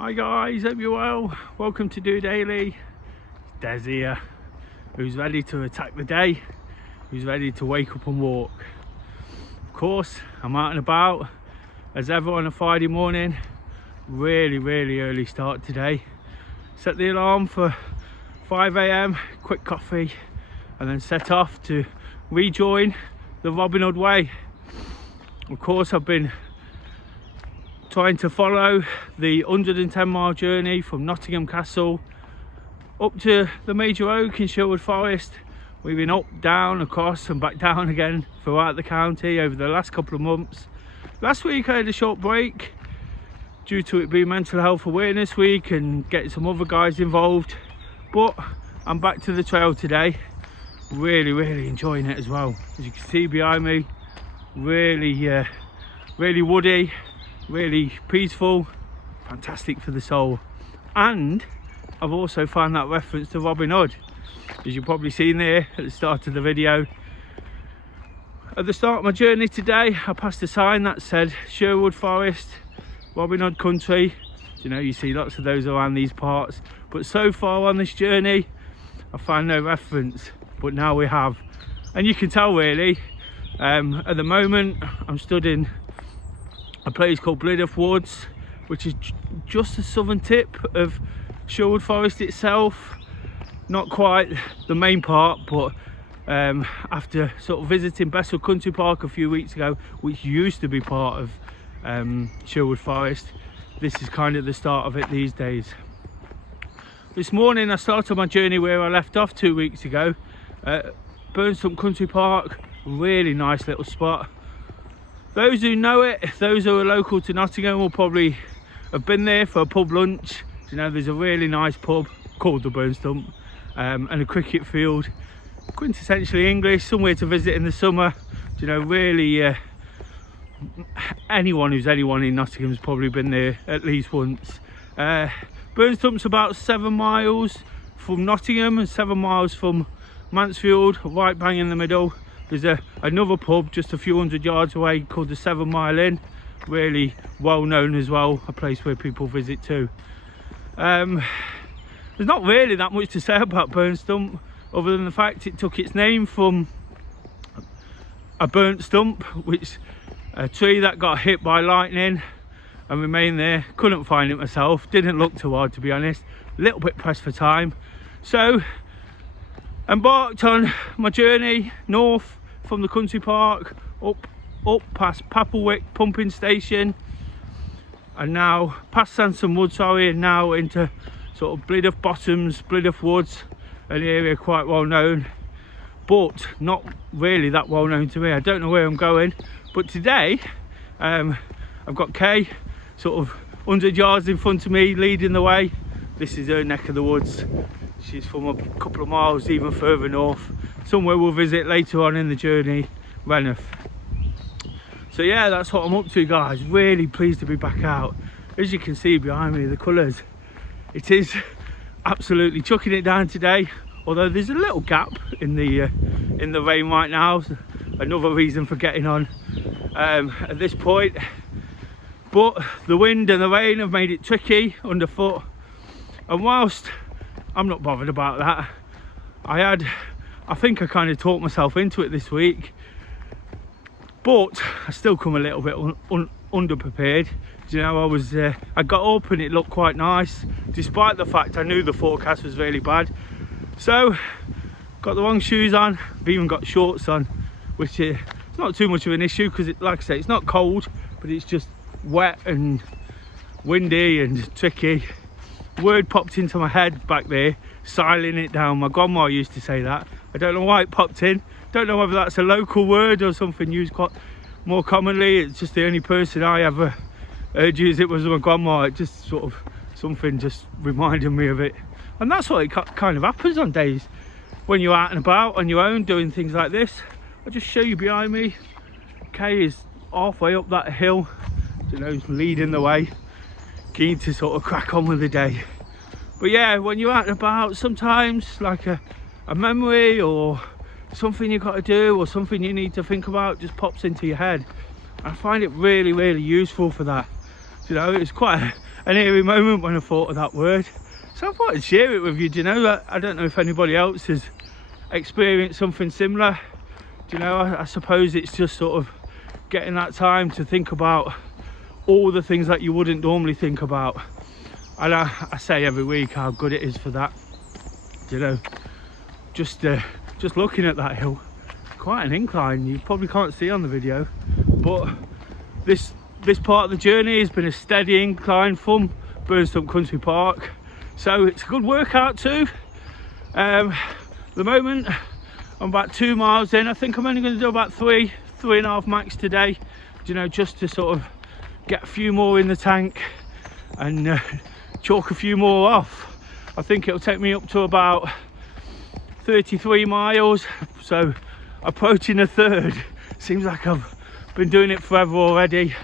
Hi guys, hope you're well. Welcome to DOdaily. Des here, who's ready to attack the day, who's ready to wake up and walk. Of course, I'm out and about as ever on a Friday morning. Really early start today. Set the alarm for 5 AM, quick coffee, and then set off to rejoin the Robin Hood way. Of course, I've been trying to follow the 110-mile journey from Nottingham Castle up to the Major Oak in Sherwood Forest. We've been up, down, across and back down again throughout the county over the last couple of months. Last week I had a short break due to it being Mental Health Awareness Week and getting some other guys involved, but I'm back to the trail today. Really enjoying it as well. As you can see behind me, really woody, really peaceful, fantastic for the soul. And I've also found that reference to Robin Hood, as you've probably seen there at the start of the video. At the start of my journey today, I passed a sign that said Sherwood Forest, Robin Hood country. You know, you see lots of those around these parts, but so far on this journey I found no reference, but now we have. And you can tell really, at the moment I'm stood in a place called Bliduff Woods, which is just the southern tip of Sherwood Forest itself. Not quite the main part, but after sort of visiting Bessel Country Park a few weeks ago, which used to be part of Sherwood Forest, this is kind of the start of it these days. This morning I started my journey where I left off 2 weeks ago, Burnstump Country Park. Really nice little spot. Those who know it, those who are local to Nottingham, will probably have been there for a pub lunch. You know, there's a really nice pub called the Burnstump, and a cricket field, quintessentially English, somewhere to visit in the summer. You know, really, anyone who's anyone in Nottingham's probably been there at least once. Burnstump's about 7 miles from Nottingham and 7 miles from Mansfield, right bang in the middle. There's another pub just a few hundred yards away called the 7 Mile Inn, really well known as well, a place where people visit too. There's not really that much to say about Burnstump, other than the fact it took its name from a burnt stump, which a tree that got hit by lightning and remained there. Couldn't find it myself, didn't look too hard to be honest, a little bit pressed for time. So embarked on my journey north from the country park, up past Papplewick pumping station, and now past Sansom Wood, sorry, and now into sort of Bliduff Bottoms, Bliduff Woods, an area quite well known, but not really that well known to me. I don't know where I'm going, but today I've got Kay sort of 100 yards in front of me leading the way. This is her neck of the woods. She's from a couple of miles even further north, somewhere we'll visit later on in the journey, Reneth. So yeah, that's what I'm up to guys. Really pleased to be back out. As you can see behind me, the colours, it is absolutely chucking it down today, although there's a little gap in the rain right now. Another reason for getting on at this point, but the wind and the rain have made it tricky underfoot, and whilst I'm not bothered about that, I think I kind of talked myself into it this week, but I still come a little bit underprepared. You know, I got up and it looked quite nice, despite the fact I knew the forecast was really bad. So got the wrong shoes on, I've even got shorts on, which is not too much of an issue because, like I say, it's not cold, but it's just wet and windy and tricky. Word popped into my head back there, siling it down. My grandma used to say that. I don't know why it popped in. Don't know whether that's a local word or something used quite more commonly. It's just the only person I ever heard use it was my grandma. It just sort of, something just reminded me of it. And that's what it kind of happens on days when you're out and about on your own doing things like this. I'll just show you behind me. Kay is halfway up that hill, you know, leading the way, keen to sort of crack on with the day. But yeah, when you're out and about, sometimes like a memory or something you got to do or something you need to think about just pops into your head. I find it really useful for that. You know, it's quite an eerie moment when I thought of that word. So I thought I'd share it with you. Do you know, I don't know if anybody else has experienced something similar. Do you know, I suppose it's just sort of getting that time to think about all the things that you wouldn't normally think about. And I say every week how good it is for that. Do you know, just looking at that hill, quite an incline, you probably can't see on the video, but this part of the journey has been a steady incline from Burnstump Country Park, so it's a good workout too. The moment I'm about 2 miles in. I think I'm only going to do about three and a half max today, you know, just to sort of get a few more in the tank and chalk a few more off. I think it'll take me up to about 33 miles, so approaching a third. Seems like I've been doing it forever already,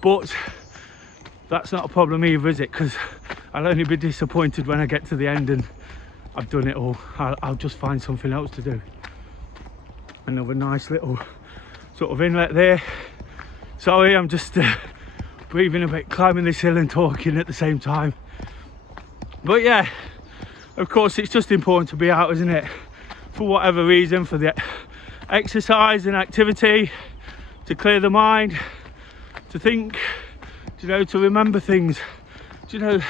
but that's not a problem either, is it? Because I'll only be disappointed when I get to the end and I've done it all. I'll just find something else to do. Another nice little sort of inlet there. Sorry, I'm just breathing a bit, climbing this hill and talking at the same time. But yeah, of course it's just important to be out, isn't it? For whatever reason, for the exercise and activity, to clear the mind, to think, you know, to remember things. Do you know,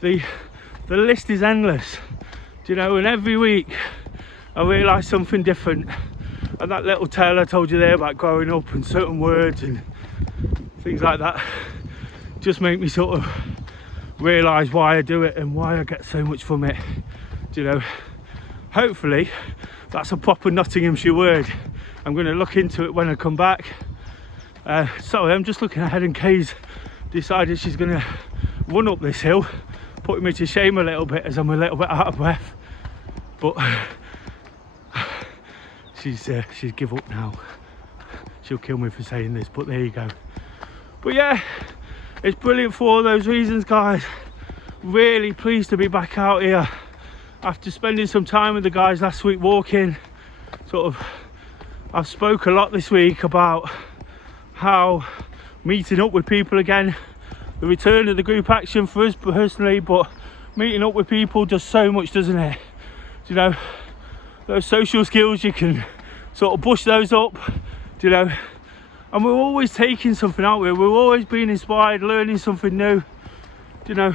the list is endless. Do you know, and every week I realise something different. And that little tale I told you there about growing up and certain words and things like that just make me sort of realise why I do it and why I get so much from it. Do you know, hopefully that's a proper Nottinghamshire word. I'm going to look into it when I come back. Sorry, I'm just looking ahead, and Kay's decided she's going to run up this hill, putting me to shame a little bit as I'm a little bit out of breath. But she's give up now. She'll kill me for saying this, but there you go. But yeah, it's brilliant for all those reasons, guys. Really pleased to be back out here after spending some time with the guys last week walking. Sort of, I've spoke a lot this week about how meeting up with people again, the return of the group action for us personally, but meeting up with people does so much, doesn't it? You know, those social skills, you can sort of push those up, you know, and we're always taking something out there, we're always being inspired, learning something new, you know,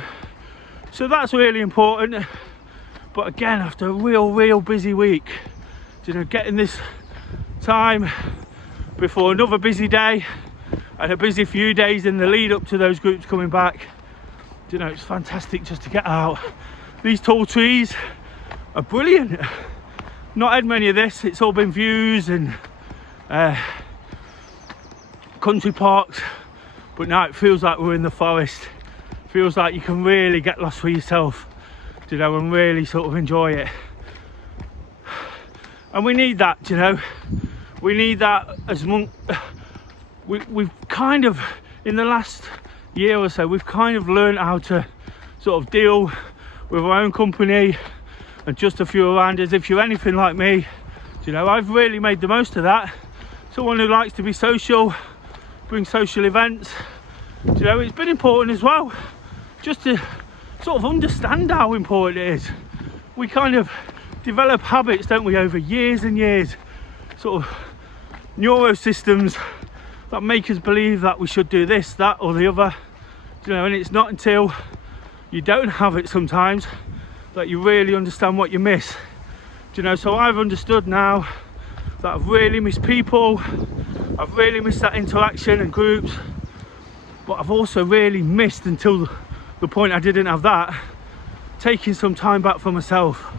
so that's really important. But again, after a real busy week, you know, getting this time before another busy day and a busy few days in the lead up to those groups coming back, you know, it's fantastic just to get out. These tall trees are brilliant. Not had many of this, it's all been views and country parks, but now it feels like we're in the forest. Feels like you can really get lost for yourself, you know, and really sort of enjoy it. And we need that, you know, we need that as monk. We've kind of, in the last year or so, we've kind of learned how to sort of deal with our own company and just a few around us. If you're anything like me, you know, I've really made the most of that. Someone who likes to be social, bring social events, you know, it's been important as well, just to sort of understand how important it is. We kind of develop habits, don't we, over years and years, sort of neurosystems that make us believe that we should do this, that or the other, you know, and it's not until you don't have it sometimes that you really understand what you miss. You know, so I've understood now that I've really missed people, I've really missed that interaction and groups, but I've also really missed, until the point I didn't have that, taking some time back for myself,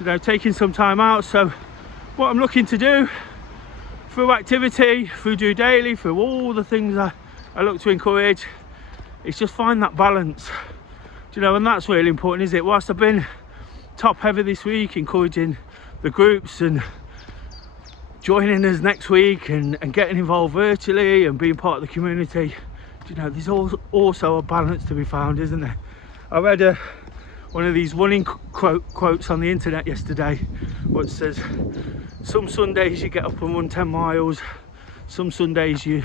you know, taking some time out. So what I'm looking to do through activity, through DOdaily, through all the things I look to encourage, is just find that balance, you know, and that's really important, is it? Whilst I've been top heavy this week, encouraging the groups and joining us next week and getting involved virtually and being part of the community, you know, there's also a balance to be found, isn't there? I read one of these running quotes on the internet yesterday, which says, some Sundays you get up and run 10 miles, some Sundays you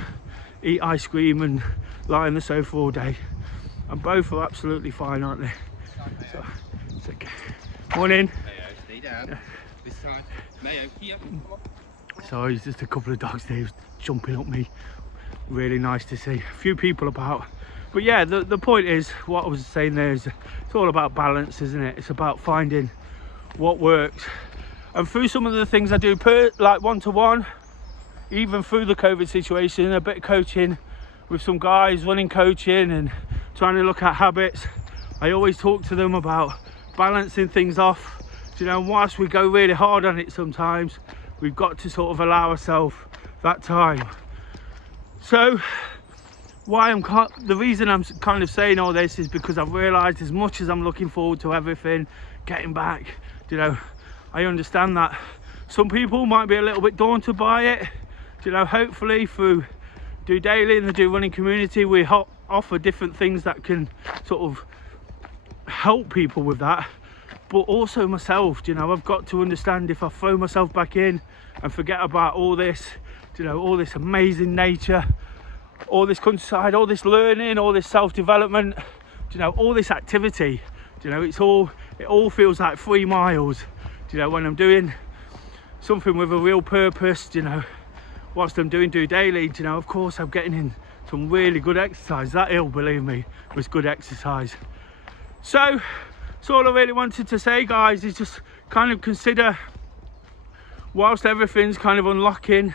eat ice cream and lie on the sofa all day. and both are absolutely fine, aren't they? So, it's okay. Morning. Mayo, stay down. Yeah. This side. Mayo, here. Come on. So it's just a couple of dogs there jumping up me. Really nice to see. A few people about. But yeah, the point is, what I was saying there is, it's all about balance, isn't it? It's about finding what works. And through some of the things I do, like one-to-one, even through the COVID situation, a bit of coaching with some guys, running coaching and trying to look at habits, I always talk to them about balancing things off. You know, whilst we go really hard on it sometimes, we've got to sort of allow ourselves that time. So the reason I'm kind of saying all this is because I've realised, as much as I'm looking forward to everything, getting back, you know, I understand that some people might be a little bit daunted by it. You know, hopefully through DOdaily and the Do Running community, we offer different things that can sort of help people with that. But also myself, you know, I've got to understand, if I throw myself back in and forget about all this, you know, all this amazing nature, all this countryside, all this learning, all this self-development, you know, all this activity, you know, it all feels like 3 miles, you know, when I'm doing something with a real purpose, you know, whilst I'm doing DOdaily, you know, of course I'm getting in some really good exercise. That hill, believe me, was good exercise. So all I really wanted to say, guys, is just kind of consider, whilst everything's kind of unlocking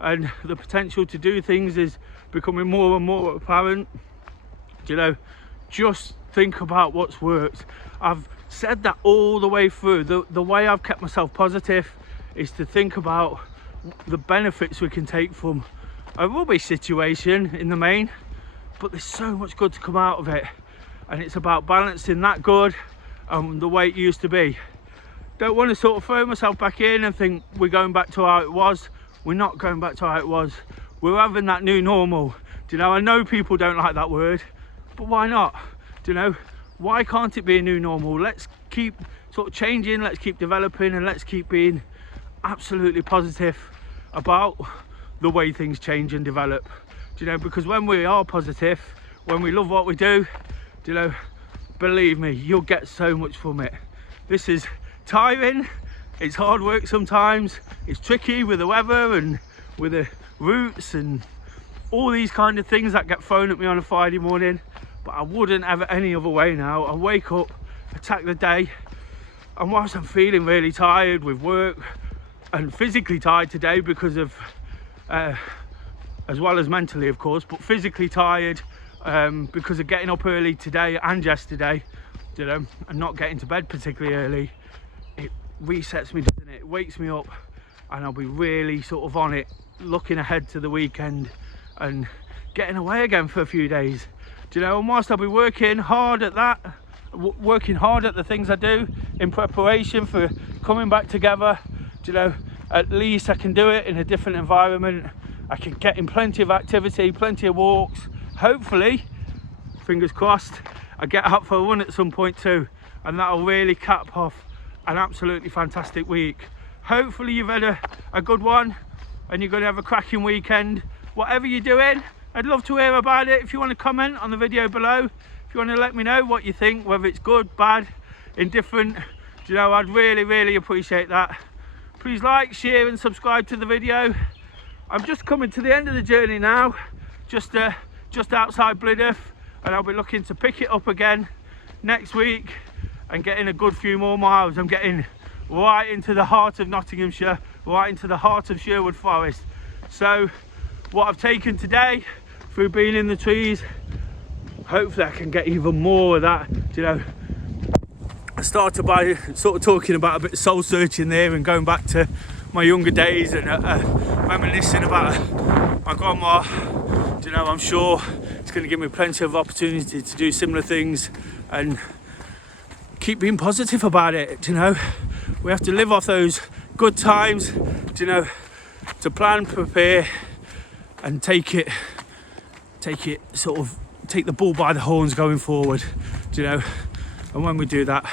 and the potential to do things is becoming more and more apparent, you know, just think about what's worked. I've said that all the way through. The way I've kept myself positive is to think about the benefits we can take from a rubbish situation in the main, but there's so much good to come out of it, and it's about balancing that good and the way it used to be. Don't want to sort of throw myself back in and think we're going back to how it was. We're not going back to how it was. We're having that new normal. Do you know, I know people don't like that word, but why not? Do you know, why can't it be a new normal? Let's keep sort of changing, let's keep developing, and let's keep being absolutely positive about the way things change and develop. Do you know, because when we are positive, when we love what we do, you know, believe me, you'll get so much from it. This is tiring, it's hard work sometimes, it's tricky with the weather and with the routes and all these kind of things that get thrown at me on a Friday morning, but I wouldn't have it any other way now. I wake up, attack the day, and whilst I'm feeling really tired with work and physically tired today because of as well as mentally, of course, but physically tired because of getting up early today and yesterday, you know, and not getting to bed particularly early, it resets me, doesn't it? It wakes me up, and I'll be really sort of on it, looking ahead to the weekend and getting away again for a few days. Do you know, and whilst I'll be working hard at that, working hard at the things I do in preparation for coming back together, do you know, at least I can do it in a different environment. I can get in plenty of activity, plenty of walks. Hopefully, fingers crossed, I get out for a run at some point too, and that'll really cap off an absolutely fantastic week. Hopefully you've had a good one and you're going to have a cracking weekend. Whatever you're doing, I'd love to hear about it. If you want to comment on the video below, if you want to let me know what you think, whether it's good, bad, indifferent, you know, I'd really appreciate that. Please like, share and subscribe to the video. I'm just coming to the end of the journey now, just outside Blythe, and I'll be looking to pick it up again next week and getting a good few more miles. I'm getting right into the heart of Nottinghamshire, right into the heart of Sherwood Forest. So what I've taken today through being in the trees, hopefully I can get even more of that. You know, I started by sort of talking about a bit of soul searching there and going back to my younger days and reminiscing about my grandma. You know, I'm sure it's going to give me plenty of opportunity to do similar things and keep being positive about it. You know, we have to live off those good times, you know, to plan, prepare and take it sort of take the bull by the horns going forward, you know, and when we do that,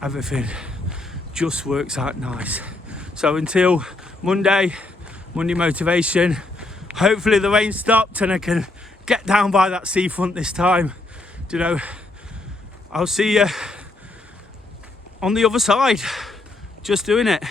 everything just works out nice. So until Monday motivation, hopefully the rain stopped and I can get down by that seafront this time, you know, I'll see you on the other side. Just doing it.